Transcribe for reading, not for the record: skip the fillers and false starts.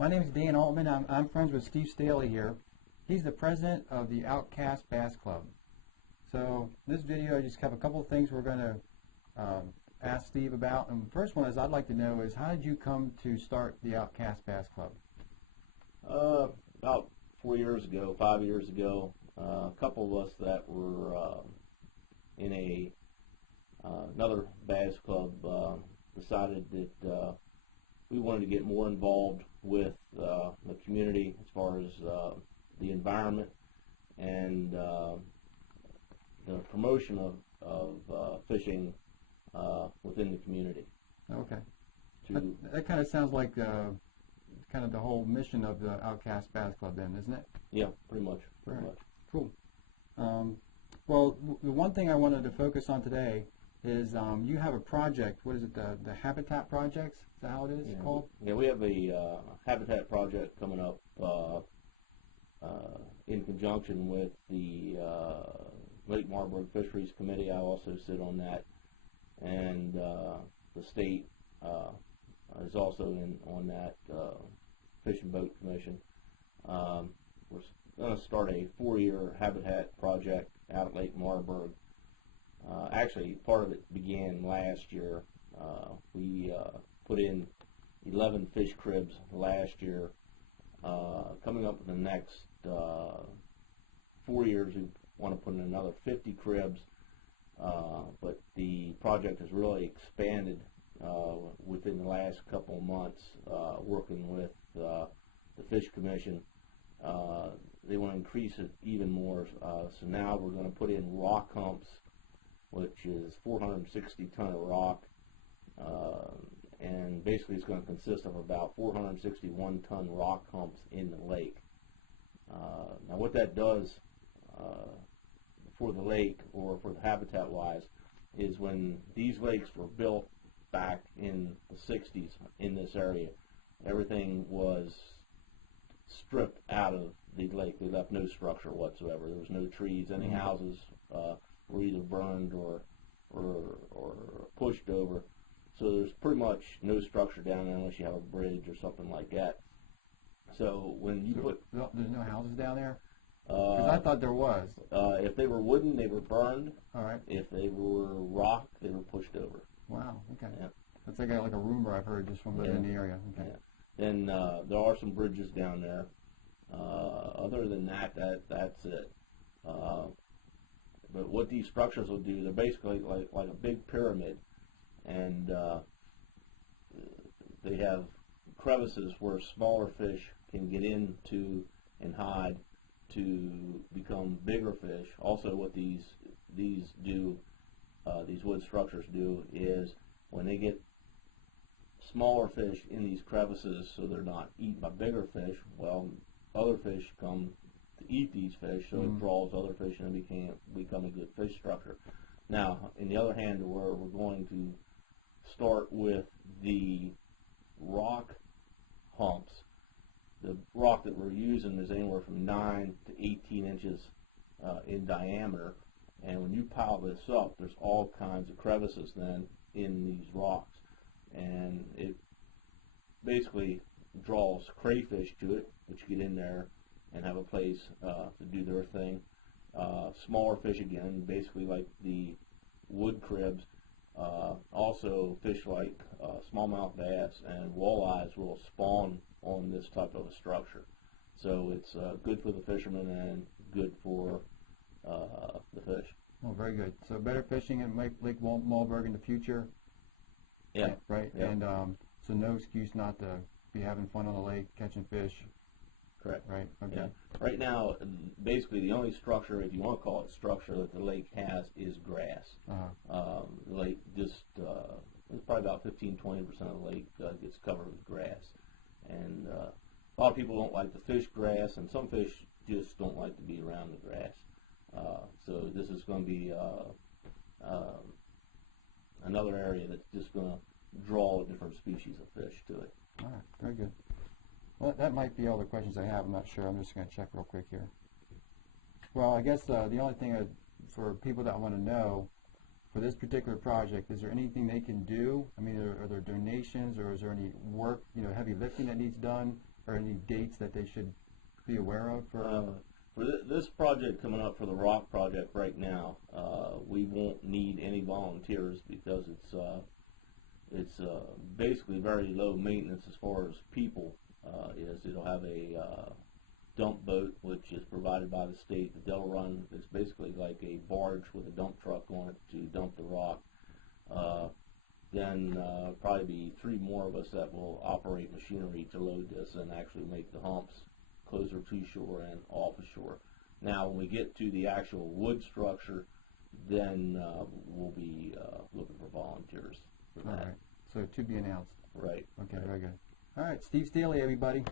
My name is Dan Altman. I'm friends with Steve Staley here. He's the president of the Outcast Bass Club. So in this video, I just have a couple of things we're going to ask Steve about. And the first one is I'd like to know is how did you come to start the Outcast Bass Club? About 4 years ago, 5 years ago, a couple of us that were in another bass club decided that we wanted to get more involved with the community as far as the environment and the promotion of fishing within the community. Okay. That kind of sounds like kind of the whole mission of the Outcast Bass Club then, isn't it? Yeah, pretty much. Pretty much. Cool. Well, the one thing I wanted to focus on today is you have a project. What is it? The Habitat Projects? Is that how it is called? Yeah, we have a Habitat project coming up in conjunction with the Lake Marburg Fisheries Committee. I also sit on that, and the state is also on that Fish and Boat Commission. We're going to start a 4-year habitat project out at Lake Marburg. Actually, part of it began last year. We put in 11 fish cribs last year. Coming up in the next 4 years, we want to put in another 50 cribs. But the project has really expanded within the last couple of months, working with the Fish Commission. They want to increase it even more. So now we're going to put in rock humps, which is 460 ton of rock, and basically it's going to consist of about 461 ton rock humps in the lake. Now what that does for the lake, or for the habitat wise, is when these lakes were built back in the 60s in this area, everything was stripped out of the lake. They left no structure whatsoever. There was no trees. Any houses were either burned or pushed over. So there's pretty much no structure down there unless you have a bridge or something like that. So when you put... There's no houses down there? Because I thought there was. If they were wooden, they were burned. All right. If they were rock, they were pushed over. Wow, okay. Yeah. That's like a rumor I've heard just from living in the area. Okay. Yeah. Then there are some bridges down there. Other than that, that's it. But what these structures will do, they're basically like a big pyramid, and they have crevices where smaller fish can get into and hide to become bigger fish. Also, what these do, these wood structures do, is when they get smaller fish in these crevices, so they're not eaten by bigger fish, well, other fish come to eat these fish, so it draws other fish and it become a good fish structure. Now, on the other hand, where we're going to start with the rock humps, the rock that we're using is anywhere from 9 to 18 inches in diameter, and when you pile this up, there's all kinds of crevices then in these rocks, and it basically draws crayfish to it, which get in there and have a place to do their thing. Smaller fish, again, basically like the wood cribs. Also, fish like smallmouth bass and walleyes will spawn on this type of a structure. So it's good for the fishermen and good for the fish. Oh, very good. So better fishing in Lake Marburg in the future. Yeah. Right. Yeah. And so no excuse not to be having fun on the lake, catching fish. Correct. Right. Okay. Yeah. Right now, basically the only structure, if you want to call it structure, that the lake has is grass. The lake just, it's probably about 15-20% of the lake gets covered with grass. And a lot of people don't like to fish grass, and some fish just don't like to be around the grass. So this is going to be another area that's just going to draw different species of fish to it. All right, very good. Well, that might be all the questions I have. I'm not sure. I'm just going to check real quick here. Well, I guess the only thing for people that want to know, for this particular project, is there anything they can do? I mean, are there donations, or is there any work, heavy lifting that needs done, or any dates that they should be aware of for? This project coming up for the rock project right now, we won't need any volunteers because it's basically very low maintenance as far as people. It'll have a dump boat which is provided by the state that they'll run. It's basically like a barge with a dump truck on it to dump the rock. Then probably be 3 more of us that will operate machinery to load this and actually make the humps closer to shore and off of shore. Now, when we get to the actual wood structure, then we'll be looking for volunteers for that. All right. So to be announced. Right. Okay, right. very good. All right, Steve Staley, everybody.